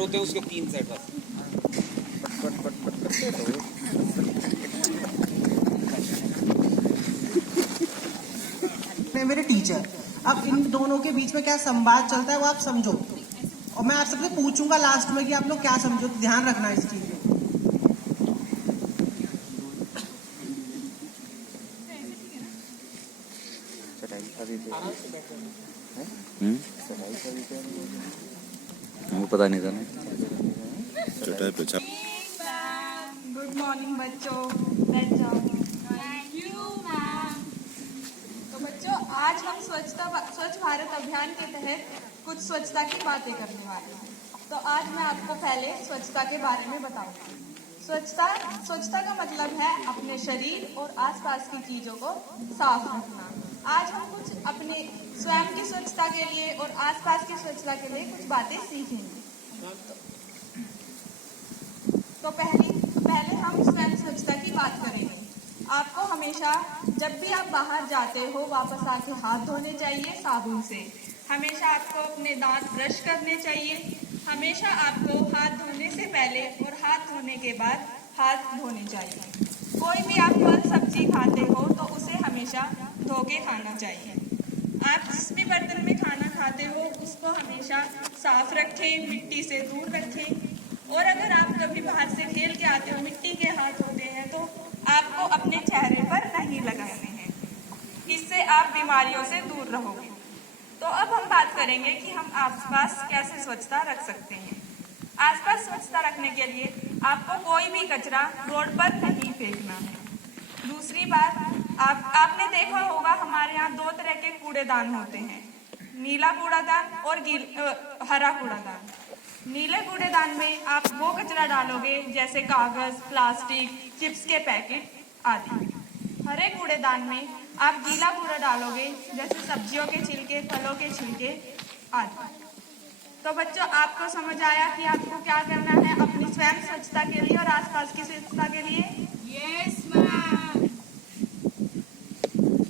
होते हैं उसके 3 सेट बस। मेरे टीचर, अब इन दोनों के बीच में क्या संवाद चलता है वो आप समझो, और मैं आप सबसे पूछूंगा लास्ट में कि आप लोग क्या समझो, तो ध्यान रखना इस चीज में। हमको पता नहीं था ना। गुड मॉर्निंग बच्चों, बैठ जाओ। Thank you ma'am. तो बच्चों, आज हम स्वच्छ भारत अभियान के तहत कुछ स्वच्छता की बातें करने वाले हैं। तो आज मैं आपको पहले स्वच्छता के बारे में बताऊंगी। स्वच्छता का मतलब है अपने शरीर और आसपास की चीजों को साफ रखना। आज हम कुछ अपने स्वयं की स्वच्छता के लिए और आसपास की स्वच्छता के लिए कुछ बातें सीखेंगे। तो पहले हम स्वयं स्वच्छता की बात करेंगे। आपको हमेशा जब भी आप बाहर जाते हो वापस आके हाथ धोने चाहिए साबुन से। हमेशा आपको अपने दांत ब्रश करने चाहिए। हमेशा आपको हाथ धोने से पहले और हाथ धोने के बाद हाथ धोने चाहिए। कोई भी आप फल सब्जी खाते हो तो उसे हमेशा धो के खाना चाहिए। आप जिस भी बर्तन में खाना खाते हो उसको हमेशा साफ रखें, मिट्टी से दूर रखें। और अगर आप कभी बाहर से खेल के आते हो, मिट्टी के हाथ होते हैं, तो आपको अपने चेहरे पर नहीं लगाने हैं। इससे आप बीमारियों से दूर रहोगे। तो अब हम बात करेंगे कि हम आसपास कैसे स्वच्छता रख सकते हैं। आसपास स्वच्छता रखने के लिए आपको कोई भी कचरा रोड पर नहीं फेंकना है। दूसरी बात, आपने देखा होगा हमारे यहाँ 2 तरह के कूड़ेदान होते हैं, नीला कूड़ादान और हरा कूड़ादान। नीले कूड़ेदान में आप वो कचरा डालोगे जैसे कागज, प्लास्टिक, चिप्स के पैकेट आदि। हरे कूड़ेदान में आप गीला कूड़ा डालोगे जैसे सब्जियों के छिलके, फलों के छिलके आदि। तो बच्चों, आपको समझ आया कि आपको क्या करना है अपनी स्वयं स्वच्छता के लिए और आसपास की स्वच्छता के लिए? Yes ma'am.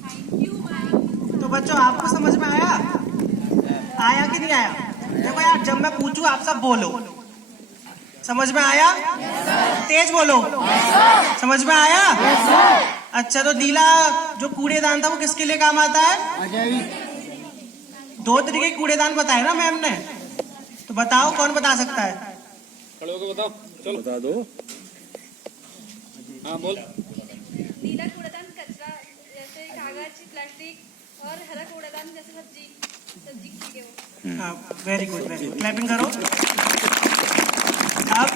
Thank you ma'am. तो बच्चों, आपको समझ में आया कि नहीं आया? देखो यार, जब मैं पूछूं आप सब बोलो, समझ में आया? तेज बोलो। समझ में आया? अच्छा, तो नीला जो कूड़ेदान था वो किसके लिए काम आता है? 2 तरीके के कूड़ेदान बताए ना मैम ने, तो बताओ कौन बता सकता है? खड़े होकर बताओ, चलो बता दो। हाँ बोल। नीला कूड़ादान कचरा जैसे कागज, प्लास्टिक, और हरा कूड़ादान जैसे सब्जी के वो। हाँ, वेरी गुड, क्लैपिंग करो। अब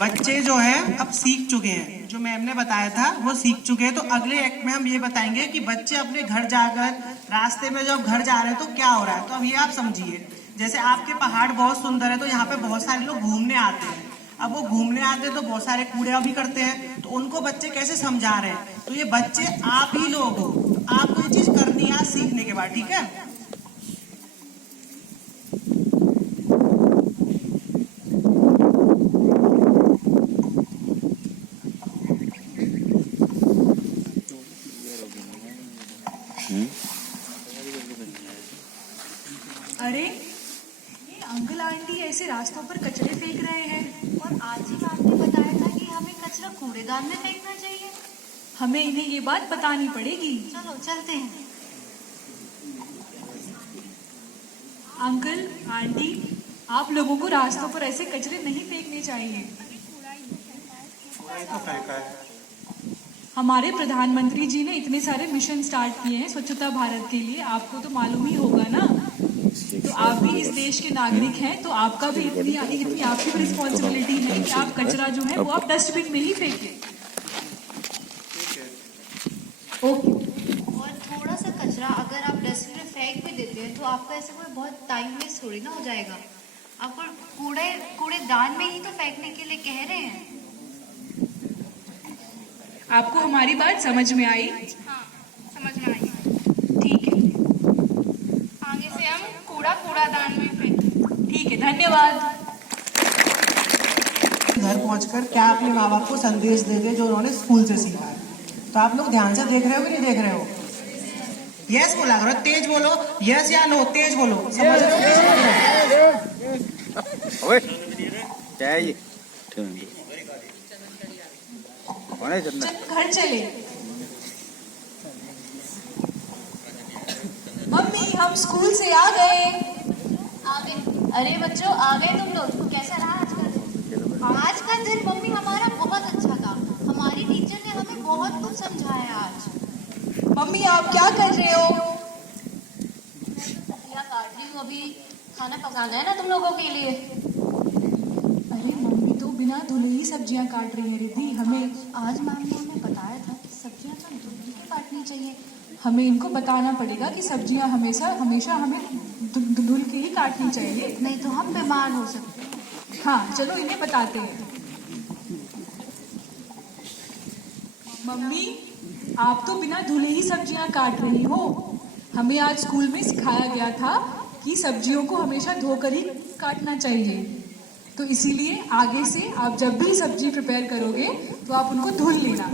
बच्चे जो हैं अब सीख चुके हैं, जो मैम ने बताया था वो सीख चुके हैं। तो अगले एक्ट में हम ये बताएंगे कि बच्चे अपने घर जाकर रास्ते में जब घर जा रहे हैं तो क्या हो रहा है। तो अब ये आप समझिए, जैसे आपके पहाड़ बहुत सुंदर है तो यहाँ पे बहुत सारे लोग घूमने आते हैं। अब वो घूमने आते हैं तो बहुत सारे कूड़े भी करते हैं, तो उनको बच्चे कैसे समझा रहे हैं? तो ये बच्चे आप ही लोग हो, तो आपको ये चीज करनी है आज सीखने के बाद, ठीक है? अरे, ये अंकल आंटी ऐसे रास्तों पर कचरे फेंक रहे हैं। और आज ही आपने बताया था कि हमें कचरा कूड़ेदान में फेंकना चाहिए। हमें इन्हें ये बात बतानी पड़ेगी। चलो चलते हैं। अंकल आंटी, आप लोगों को रास्तों पर ऐसे कचरे नहीं फेंकने चाहिए। हमारे प्रधानमंत्री जी ने इतने सारे मिशन स्टार्ट किए हैं स्वच्छता भारत के लिए, आपको तो मालूम ही होगा ना। तो आप भी इस देश के नागरिक हैं, तो आपका भी इतनी आपकी भी रिस्पॉन्सिबिलिटी है कि आप कचरा जो है वो आप डस्टबिन में ही फेंकें। ओके। और थोड़ा सा कचरा अगर आप डस्टबिन में फेंक भी देते हैं तो आपका ऐसे कोई बहुत टाइम वेस्ट थोड़ी ना हो जाएगा। आपको कूड़ेदान में ही तो फेंकने के लिए कह रहे हैं। आपको हमारी बात समझ में आई? हाँ, समझ में आई। ठीक है, आगे से हम कूड़ादान में फेंकें। ठीक है, धन्यवाद। घर पहुंचकर क्या अपने माँ बाप को संदेश देंगे जो उन्होंने स्कूल से सीखा है? तो आप लोग ध्यान से देख रहे हो कि नहीं देख रहे हो? यस बोला करो, तेज बोलो, यस या नो, तेज बोलो। समझ रहे हो? ओए क्या है ये कौन है चंदन? चल घर चले। मम्मी हम स्कूल से आ गए। आ गए? अरे बच्चों आ गए तुम लोग। कैसा रहा आज का दिन? आज का दिन मम्मी हमारा बहुत अच्छा था। हमारी टीचर ने हमें बहुत कुछ समझाया आज। मम्मी आप क्या कर रहे हो? सब्जियां काट रही हूँ, अभी खाना पकाना है ना तुम लोगों के लिए। अरे मम्मी तो बिना धुले ही सब्जियां काट रही है रिद्धि। हमें आज मैम ने हमें बताया था कि सब्जियां तो धुल के काटनी चाहिए। हमें इनको बताना पड़ेगा कि सब्जियां हमेशा हमें धुल के ही काटनी चाहिए। नहीं तो हम बीमार हो सकते हैं। हाँ चलो इन्हें बताते हैं। मम्मी आप तो बिना धुले ही सब्जियां काट रही हो। हमें आज स्कूल में सिखाया गया था कि सब्जियों को हमेशा धोकर ही काटना चाहिए। तो इसीलिए आगे से आप जब भी सब्जी प्रिपेयर करोगे तो आप उनको धुल लेना।